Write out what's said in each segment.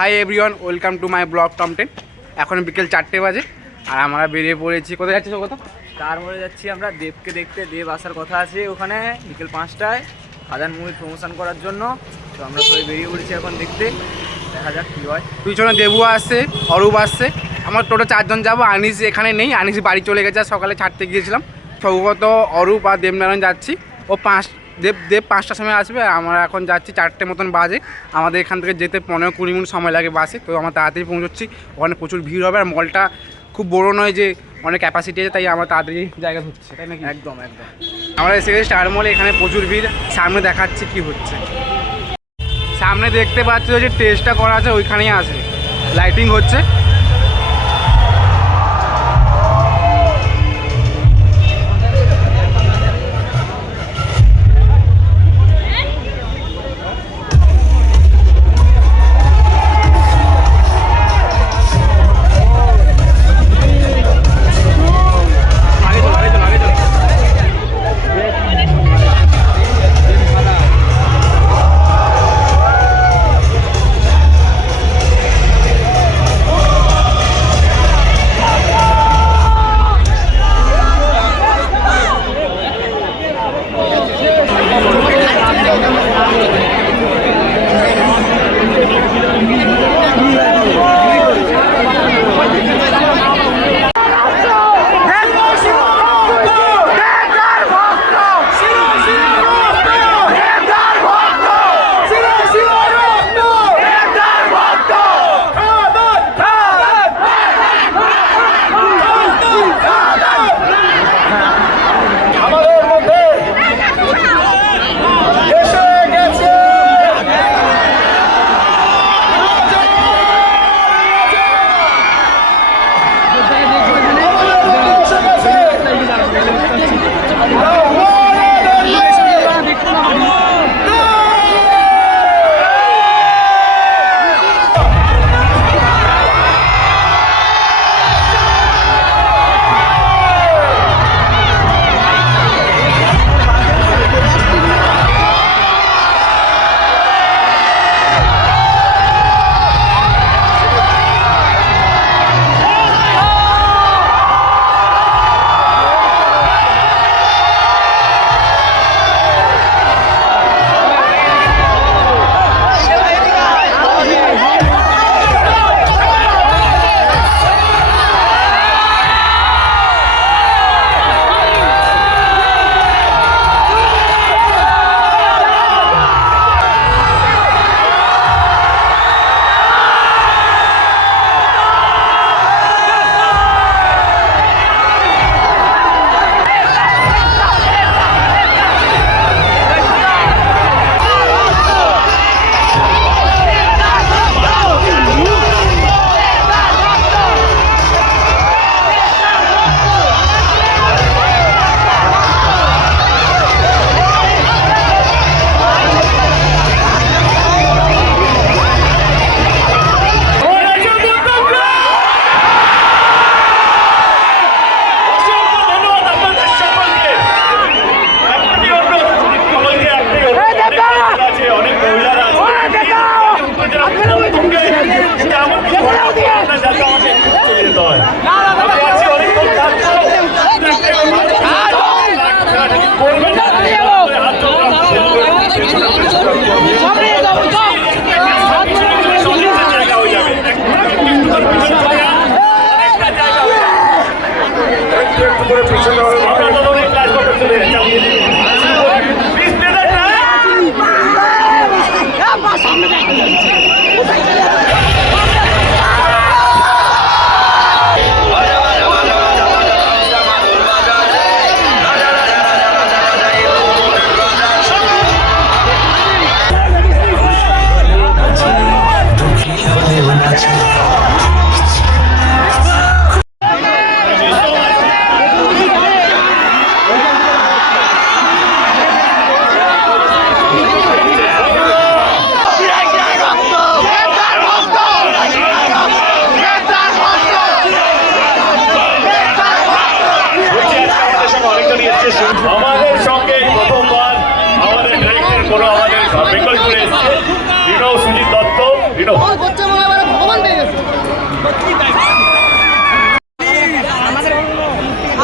Hi everyone, welcome to my blog content. এখন বিকেল 4টে বাজে আর আমরা বেরিয়ে পড়েছি। কোথায় যাচ্ছি কত? তার মধ্যে যাচ্ছি আমরা দেবকে দেখতে। দেব আসার কথা আছে ওখানে বিকেল 5টায় খাদান মুভি প্রমোশন করার জন্য। তো আমরা সবাই বেরিয়ে পড়েছি এখন দেখতে, দেখা যাক কী হয়। পিছনে দেবু আসছে, অরূপ আসছে, আমার টোটাল 4 জন যাবো। আনিস এখানে নেই, আনিস বাড়ি চলে গেছে, সকালে ছাড়তে গিয়েছিলাম। সৌগত, অরূপ আর দেবনারায়ণ যাচ্ছি। ও দেব 5টার সময় আসবে। আমরা এখন যাচ্ছি 4টে মতন বাজে। আমাদের এখান থেকে যেতে 15-20 মিনিট সময় লাগে বাসে। তো আমরা তাড়াতাড়ি পৌঁছচ্ছি। ওখানে প্রচুর ভিড় হবে আর মলটা খুব বড় নয় যে অনেক ক্যাপাসিটি আছে, তাই আমরা তাড়াতাড়ি জায়গা ধরছি, তাই নাকি? একদম একদম। আমরা এসে গেছি স্টার মলে। এখানে প্রচুর ভিড়, সামনে দেখাচ্ছি কি হচ্ছে। সামনে দেখতে পাচ্ছ যে টেস্টটা করা আছে, ওইখানেই আসবে, লাইটিং হচ্ছে।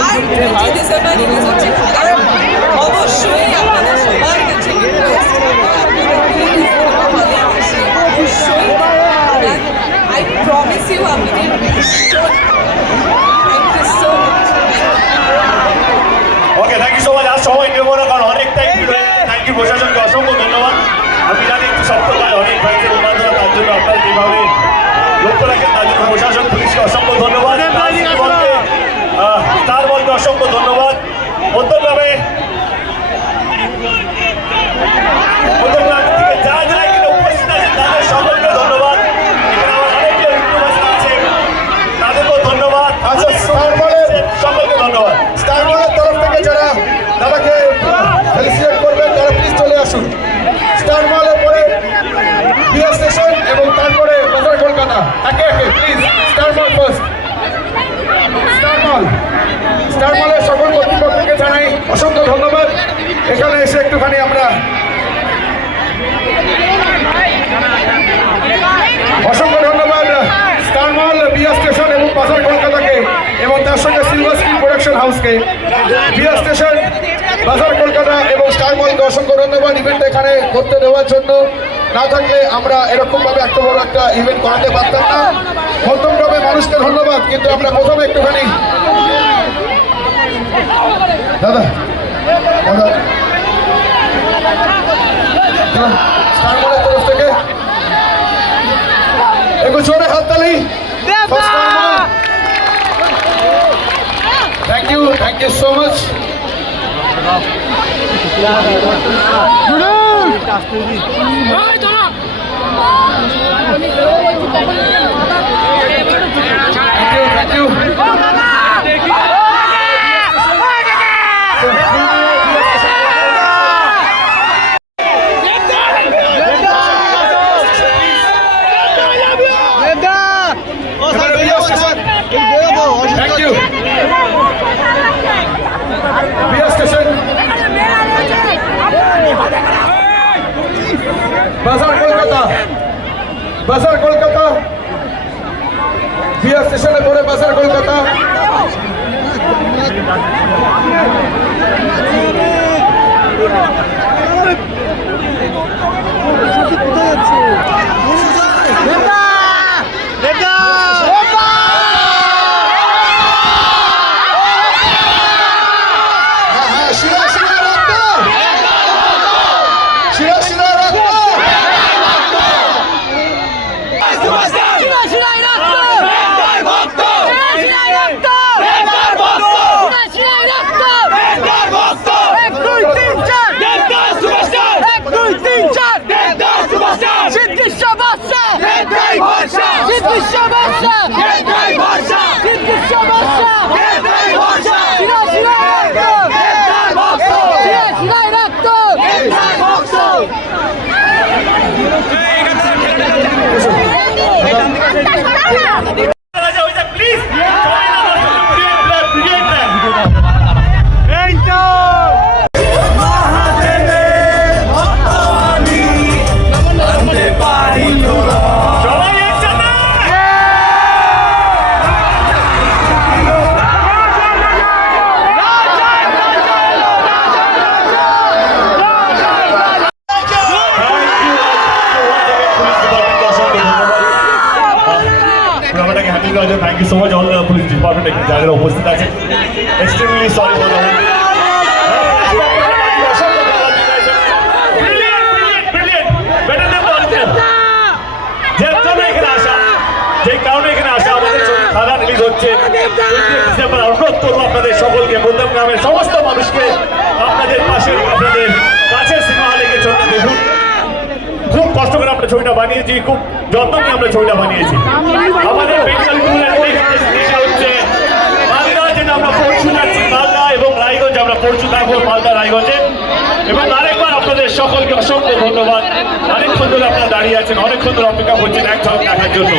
আর 20 ডিসেম্বর রিলিজ হচ্ছে খাদান। অবশ্যই আপনাদের সবার কাছে রিকোয়েস্ট, আপনারা প্লিজ হলে এসে অবশ্যই খাদান। আই প্রমিস ইউ আপনাদের ভীষণ। Thank you so much. Okay, thank you so much. আর সময় নেবো না, কারণ অনেকটাই থ্যাংক ইউ প্রশাসনকে অসংখ্য ধন্যবাদ। আমি জানি একটু সপ্তাহে অনেক ভাইদের উন্নয়ন, তার জন্য আপনারা যেভাবে লক্ষ্য রাখেন তার জন্য প্রশাসন পুলিশকে অসংখ্য ধন্যবাদ। তার বলতে অসংখ্য ধন্যবাদ। মধ্যমগ্রামে থেকে যা যা এখানে উপস্থিত আছেন তাদের সকলকে ধন্যবাদ। এখানে আমার অনেকগুলো ইউটিউবার্স আছে, তাদেরকেও ধন্যবাদ। আচ্ছা, সকলকে ধন্যবাদ। স্টার মলের তরফ থেকে যারা দাদাকে ফেলিসিয়েট করবেন তারা প্লিজ চলে আসুন। স্টার মলের পরে বিআর স্টেশন এবং তারপরে বাজার কলকাতা, একে একে please. Star mall first. Star মলের সকল কর্তৃপক্ষকে জানাই অসংখ্য ধন্যবাদ। এখানে এসে একটুখানি আমরা অসংখ্য ধন্যবাদ স্টার মল, বিআর স্টেশন এবং বাজার কলকাতাকে, এবং তার সঙ্গে সিলভার স্ক্রিন প্রোডাকশন হাউসকে। বিআর স্টেশন, বাজার কলকাতা এবং স্টার মলকে অসংখ্য ধন্যবাদ ইভেন্ট এখানে করতে দেওয়ার জন্য। না থাকলে আমরা এরকমভাবে এত বড় একটা ইভেন্ট করাতে পারতাম না। মধ্যমগ্রামের মানুষকে ধন্যবাদ। কিন্তু আমরা প্রথমে একটুখানি দাদা দাদা স্টার মলের তরফ থেকে একটু জোরে হাততালি। Thank you so much. Thank you. Thank you. BR station, বাজার কলকাতা, বাজার কলকাতা, বিআর স্টেশনে পরে বাজার Kolkata. Thank you so much, all the police department যারা উপস্থিত আছে। Extremely sorry for the whole. Brilliant, better than the original. যে কারণে এখানে আসা, আমাদের ছবি খাদান রিলিজ হচ্ছে 20 ডিসেম্বর। অনুরোধ করবো আপনাদের সকলকে, মধ্যমগ্রামের সমস্ত মানুষকে আপনাদের পাশে, আপনাদের কাছের সিনেমা হলে গিয়ে ছবিটা দেখুন। খুব কষ্ট করে আমরা ছবিটা বানিয়েছি, খুব যত্ন নিয়ে আমরা ছবিটা বানিয়েছি। আমাদের হচ্ছে মালদা, যেটা আমরা পরশু যাচ্ছি, মালদা এবং রায়গঞ্জ আমরা পরশু থাকবো, মালদা রায়গঞ্জে। এবং আরেকবার আপনাদের সকলকে অসংখ্য ধন্যবাদ। অনেকক্ষণ ধরে আপনারা দাঁড়িয়ে আছেন, অনেকক্ষণ ধরে অপেক্ষা করছেন এক ঝলক দেখার জন্য।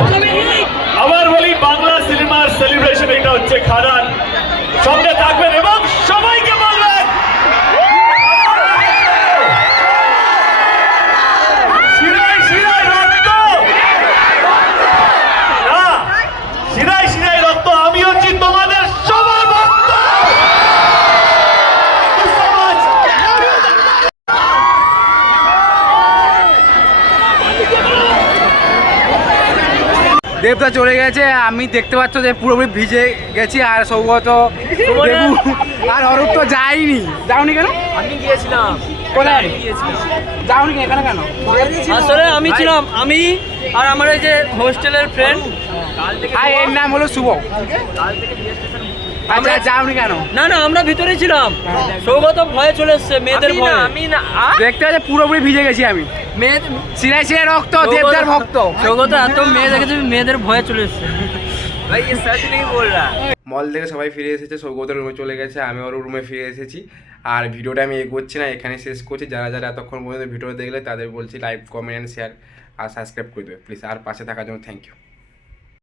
আবার বলি, বাংলা সিনেমার সেলিব্রেশন এটা হচ্ছে খাদান। সঙ্গে থাকবেন এবং সবাইকে বলবেন দেবদা চলে গেছে, আমি দেখতে পাচ্ছ যে পুরোপুরি ভিজে গেছি। আর সৌগত, দেবু আর অরূপ তো যায়নি। যাওনি কেন? আমি গিয়েছিলাম, কোথায় আমি গিয়েছিলাম। যাওনি কেন? এখানে কেন? আসলে আমি ছিলাম, আমি আর আমার এই যে হোস্টেলের ফ্রেন্ড। কাল থেকে আর এর নাম হলো শুভ। কাল থেকে বিএস স্টেশন আমরা যাওনি কেন? না না, আমরা ভিতরেই ছিলাম। সৌগত ভয়ে চলে এসছে, মেয়েদের ভয়ে। আমি না দেখতে পাচ্ছি পুরোপুরি ভিজে গেছি আমি। মেয়ে সিনাই সিনাই রক্ত, দেবদার ভক্ত। সৌগত এত মেয়ে দেখেছে, মেয়েদের ভয়ে চলে এসছে। ভাই ये सच नहीं बोल रहा। মল থেকে সবাই ফিরে এসেছে, সৌগতের রুমে চলে গেছে, আমি ওর রুমে ফিরে এসেছি। আর ভিডিওটা আমি এগোচ্ছি না, এখানে শেষ করছি। যারা যারা এতক্ষণ পর্যন্ত ভিডিও দেখলে তাদের বলছি লাইক, কমেন্ট, শেয়ার আর সাবস্ক্রাইব করে দেবে প্লিজ। আর পাশে থাকার জন্য থ্যাংক ইউ।